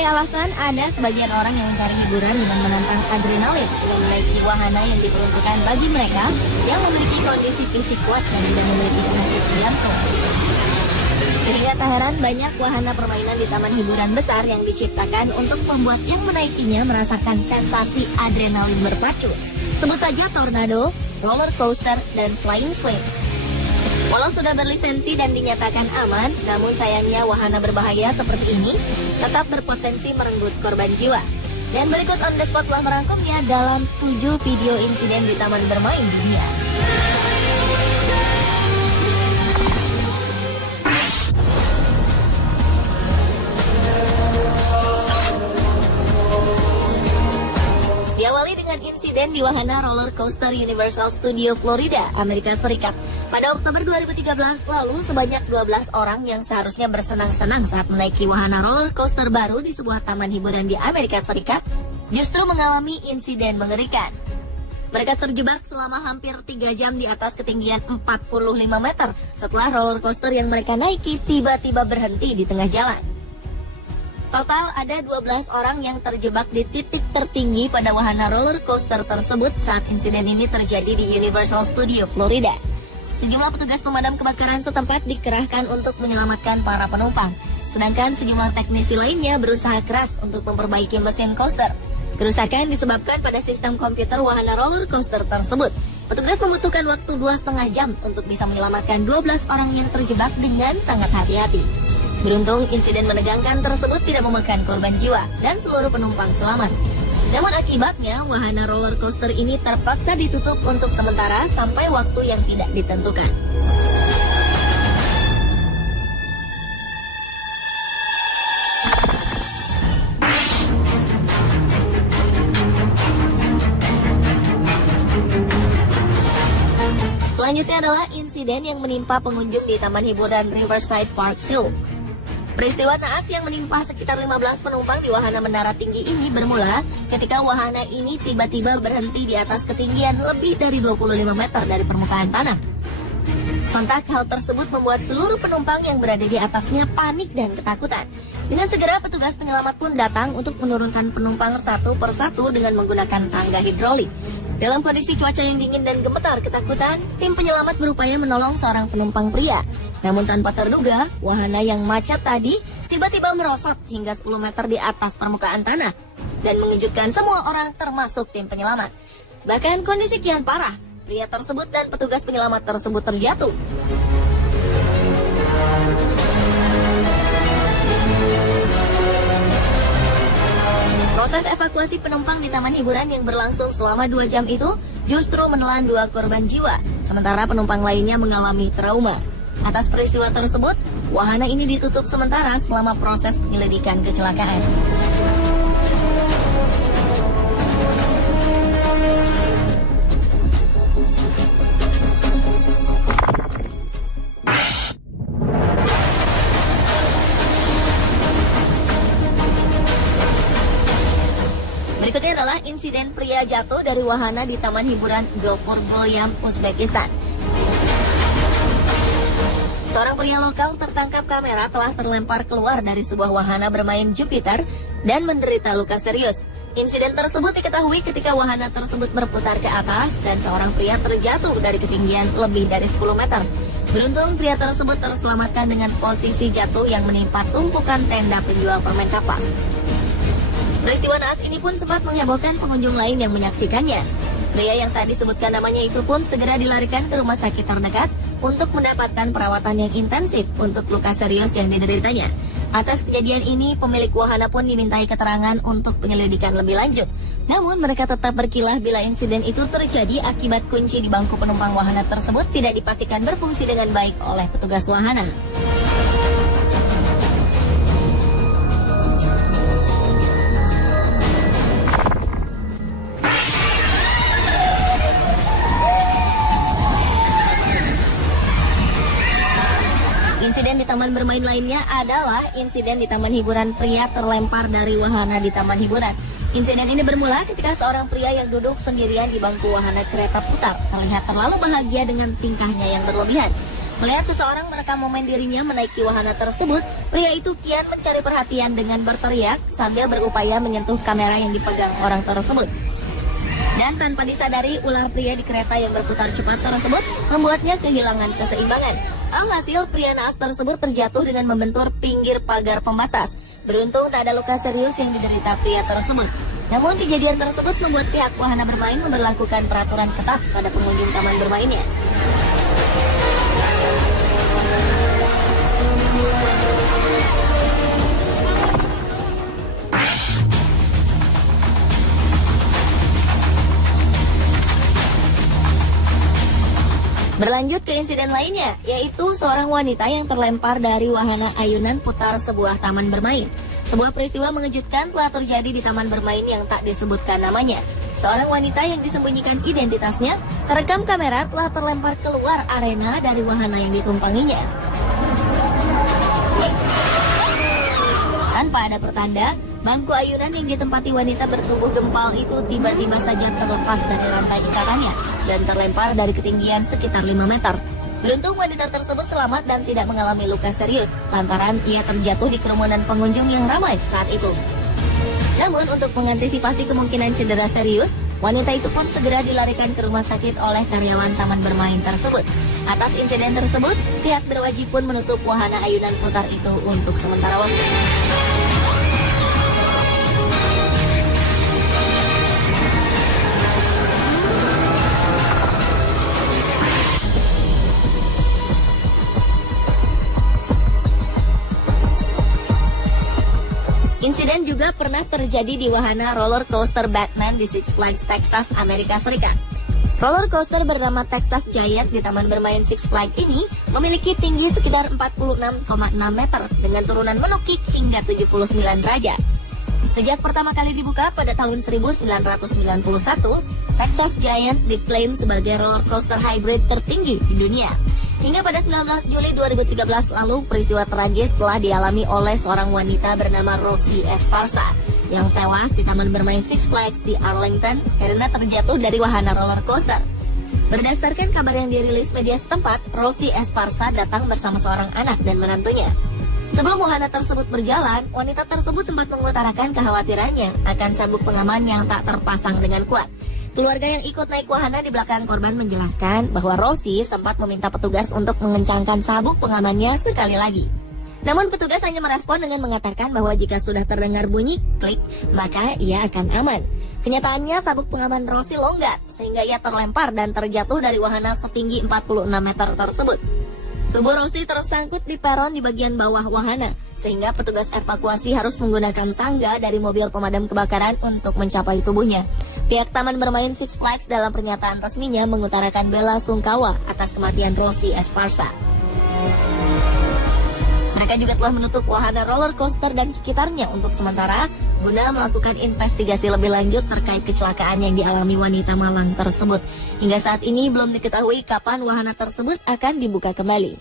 Sebagai alasan, ada sebagian orang yang mencari hiburan dengan menantang adrenalin dengan menaiki wahana yang diperuntukkan bagi mereka yang memiliki kondisi fisik kuat dan tidak memiliki penyakit jantung. Sehingga tak heran banyak wahana permainan di taman hiburan besar yang diciptakan untuk membuat yang menaikinya merasakan sensasi adrenalin berpacu. Sebut saja tornado, roller coaster, dan flying swing. Walau sudah berlisensi dan dinyatakan aman, namun sayangnya wahana berbahaya seperti ini tetap berpotensi merenggut korban jiwa. Dan berikut on the spot telah merangkumnya dalam 7 video insiden di taman bermain dunia. Diawali dengan insiden di wahana roller coaster Universal Studio Florida, Amerika Serikat. Pada Oktober 2013 lalu, sebanyak 12 orang yang seharusnya bersenang-senang saat menaiki wahana roller coaster baru di sebuah taman hiburan di Amerika Serikat, justru mengalami insiden mengerikan. Mereka terjebak selama hampir 3 jam di atas ketinggian 45 meter setelah roller coaster yang mereka naiki tiba-tiba berhenti di tengah jalan. Total ada 12 orang yang terjebak di titik tertinggi pada wahana roller coaster tersebut saat insiden ini terjadi di Universal Studio Florida. Sejumlah petugas pemadam kebakaran setempat dikerahkan untuk menyelamatkan para penumpang, sedangkan sejumlah teknisi lainnya berusaha keras untuk memperbaiki mesin coaster. Kerusakan disebabkan pada sistem komputer wahana roller coaster tersebut. Petugas membutuhkan waktu 2,5 jam untuk bisa menyelamatkan 12 orang yang terjebak dengan sangat hati-hati. Beruntung, insiden menegangkan tersebut tidak memakan korban jiwa dan seluruh penumpang selamat. Namun akibatnya, wahana roller coaster ini terpaksa ditutup untuk sementara sampai waktu yang tidak ditentukan. Selanjutnya adalah insiden yang menimpa pengunjung di Taman Hiburan Riverside Park Slope. Peristiwa naas yang menimpa sekitar 15 penumpang di wahana menara tinggi ini bermula ketika wahana ini tiba-tiba berhenti di atas ketinggian lebih dari 25 meter dari permukaan tanah. Sontak hal tersebut membuat seluruh penumpang yang berada di atasnya panik dan ketakutan. Dengan segera petugas penyelamat pun datang untuk menurunkan penumpang satu persatu dengan menggunakan tangga hidrolik. Dalam kondisi cuaca yang dingin dan gemetar ketakutan, tim penyelamat berupaya menolong seorang penumpang pria. Namun tanpa terduga, wahana yang macet tadi tiba-tiba merosot hingga 10 meter di atas permukaan tanah dan mengejutkan semua orang termasuk tim penyelamat. Bahkan kondisi kian parah, pria tersebut dan petugas penyelamat tersebut terjatuh. Proses evakuasi penumpang di taman hiburan yang berlangsung selama 2 jam itu justru menelan 2 korban jiwa, sementara penumpang lainnya mengalami trauma. Atas peristiwa tersebut, wahana ini ditutup sementara selama proses penyelidikan kecelakaan. Berikutnya adalah insiden pria jatuh dari wahana di Taman Hiburan Gopur Bolyam, Uzbekistan. Seorang pria lokal tertangkap kamera telah terlempar keluar dari sebuah wahana bermain Jupiter dan menderita luka serius. Insiden tersebut diketahui ketika wahana tersebut berputar ke atas dan seorang pria terjatuh dari ketinggian lebih dari 10 meter. Beruntung pria tersebut terselamatkan dengan posisi jatuh yang menimpa tumpukan tenda penjual permen kapas. Peristiwa naas ini pun sempat menghebohkan pengunjung lain yang menyaksikannya. Pria yang tak disebutkan namanya itu pun segera dilarikan ke rumah sakit terdekat untuk mendapatkan perawatan yang intensif untuk luka serius yang dideritanya. Atas kejadian ini, pemilik wahana pun dimintai keterangan untuk penyelidikan lebih lanjut. Namun mereka tetap berkilah bila insiden itu terjadi akibat kunci di bangku penumpang wahana tersebut tidak dipastikan berfungsi dengan baik oleh petugas wahana. Insiden di taman bermain lainnya adalah insiden di taman hiburan pria terlempar dari wahana di taman hiburan. Insiden ini bermula ketika seorang pria yang duduk sendirian di bangku wahana kereta putar terlihat terlalu bahagia dengan tingkahnya yang berlebihan. Melihat seseorang merekam momen dirinya menaiki wahana tersebut, pria itu kian mencari perhatian dengan berteriak sambil berupaya menyentuh kamera yang dipegang orang tersebut. Dan tanpa disadari, ulah pria di kereta yang berputar cepat tersebut membuatnya kehilangan keseimbangan. Alhasil, pria naas tersebut terjatuh dengan membentur pinggir pagar pembatas. Beruntung tak ada luka serius yang diderita pria tersebut. Namun kejadian tersebut membuat pihak wahana bermain memberlakukan peraturan ketat pada pengunjung taman bermainnya. Berlanjut ke insiden lainnya, yaitu seorang wanita yang terlempar dari wahana ayunan putar sebuah taman bermain. Sebuah peristiwa mengejutkan telah terjadi di taman bermain yang tak disebutkan namanya. Seorang wanita yang disembunyikan identitasnya terekam kamera telah terlempar keluar arena dari wahana yang ditumpanginya. Tanpa ada pertanda, bangku ayunan yang ditempati wanita bertubuh gempal itu tiba-tiba saja terlepas dari rantai ikatannya dan terlempar dari ketinggian sekitar 5 meter. Beruntung wanita tersebut selamat dan tidak mengalami luka serius, lantaran ia terjatuh di kerumunan pengunjung yang ramai saat itu. Namun untuk mengantisipasi kemungkinan cedera serius, wanita itu pun segera dilarikan ke rumah sakit oleh karyawan taman bermain tersebut. Atas insiden tersebut, pihak berwajib pun menutup wahana ayunan putar itu untuk sementara waktu. Insiden juga pernah terjadi di wahana roller coaster Batman di Six Flags Texas, Amerika Serikat. Roller coaster bernama Texas Giant di taman bermain Six Flags ini memiliki tinggi sekitar 46,6 meter dengan turunan menukik hingga 79 derajat. Sejak pertama kali dibuka pada tahun 1991, Texas Giant diklaim sebagai roller coaster hybrid tertinggi di dunia. Hingga pada 19 Juli 2013 lalu, peristiwa tragis telah dialami oleh seorang wanita bernama Rosie Esparza yang tewas di taman bermain Six Flags di Arlington karena terjatuh dari wahana roller coaster. Berdasarkan kabar yang dirilis media setempat, Rosie Esparza datang bersama seorang anak dan menantunya. Sebelum wahana tersebut berjalan, wanita tersebut sempat mengutarakan kekhawatirannya akan sabuk pengaman yang tak terpasang dengan kuat. Keluarga yang ikut naik wahana di belakang korban menjelaskan bahwa Rosie sempat meminta petugas untuk mengencangkan sabuk pengamannya sekali lagi. Namun petugas hanya merespon dengan mengatakan bahwa jika sudah terdengar bunyi klik, maka ia akan aman. Kenyataannya sabuk pengaman Rosie longgar, sehingga ia terlempar dan terjatuh dari wahana setinggi 46 meter tersebut. Tubuh Rosie tersangkut di peron di bagian bawah wahana, sehingga petugas evakuasi harus menggunakan tangga dari mobil pemadam kebakaran untuk mencapai tubuhnya. Pihak Taman Bermain Six Flags dalam pernyataan resminya mengutarakan bela sungkawa atas kematian Rosie Esparza. Mereka juga telah menutup wahana roller coaster dan sekitarnya untuk sementara guna melakukan investigasi lebih lanjut terkait kecelakaan yang dialami wanita malang tersebut. Hingga saat ini belum diketahui kapan wahana tersebut akan dibuka kembali.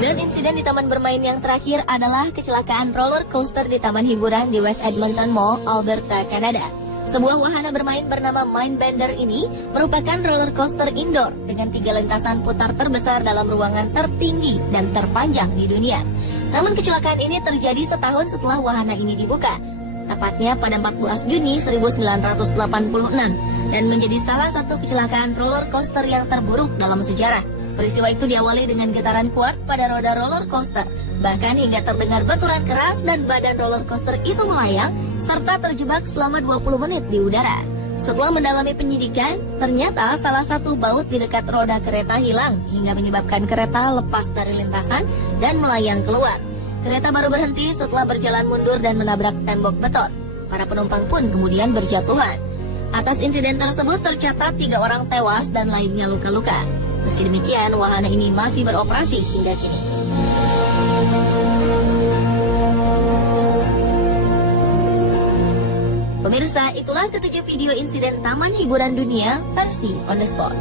Dan insiden di taman bermain yang terakhir adalah kecelakaan roller coaster di taman hiburan di West Edmonton Mall, Alberta, Kanada. Sebuah wahana bermain bernama Mindbender ini merupakan roller coaster indoor dengan 3 lintasan putar terbesar dalam ruangan tertinggi dan terpanjang di dunia. Namun kecelakaan ini terjadi setahun setelah wahana ini dibuka, tepatnya pada 14 Juni 1986, dan menjadi salah satu kecelakaan roller coaster yang terburuk dalam sejarah. Peristiwa itu diawali dengan getaran kuat pada roda roller coaster, bahkan hingga terdengar benturan keras dan badan roller coaster itu melayang serta terjebak selama 20 menit di udara. Setelah mendalami penyidikan, ternyata salah satu baut di dekat roda kereta hilang hingga menyebabkan kereta lepas dari lintasan dan melayang keluar. Kereta baru berhenti setelah berjalan mundur dan menabrak tembok beton. Para penumpang pun kemudian berjatuhan. Atas insiden tersebut tercatat 3 orang tewas dan lainnya luka-luka. Meski demikian, wahana ini masih beroperasi hingga kini. Pemirsa, itulah ketujuh video insiden taman hiburan dunia versi On The Spot.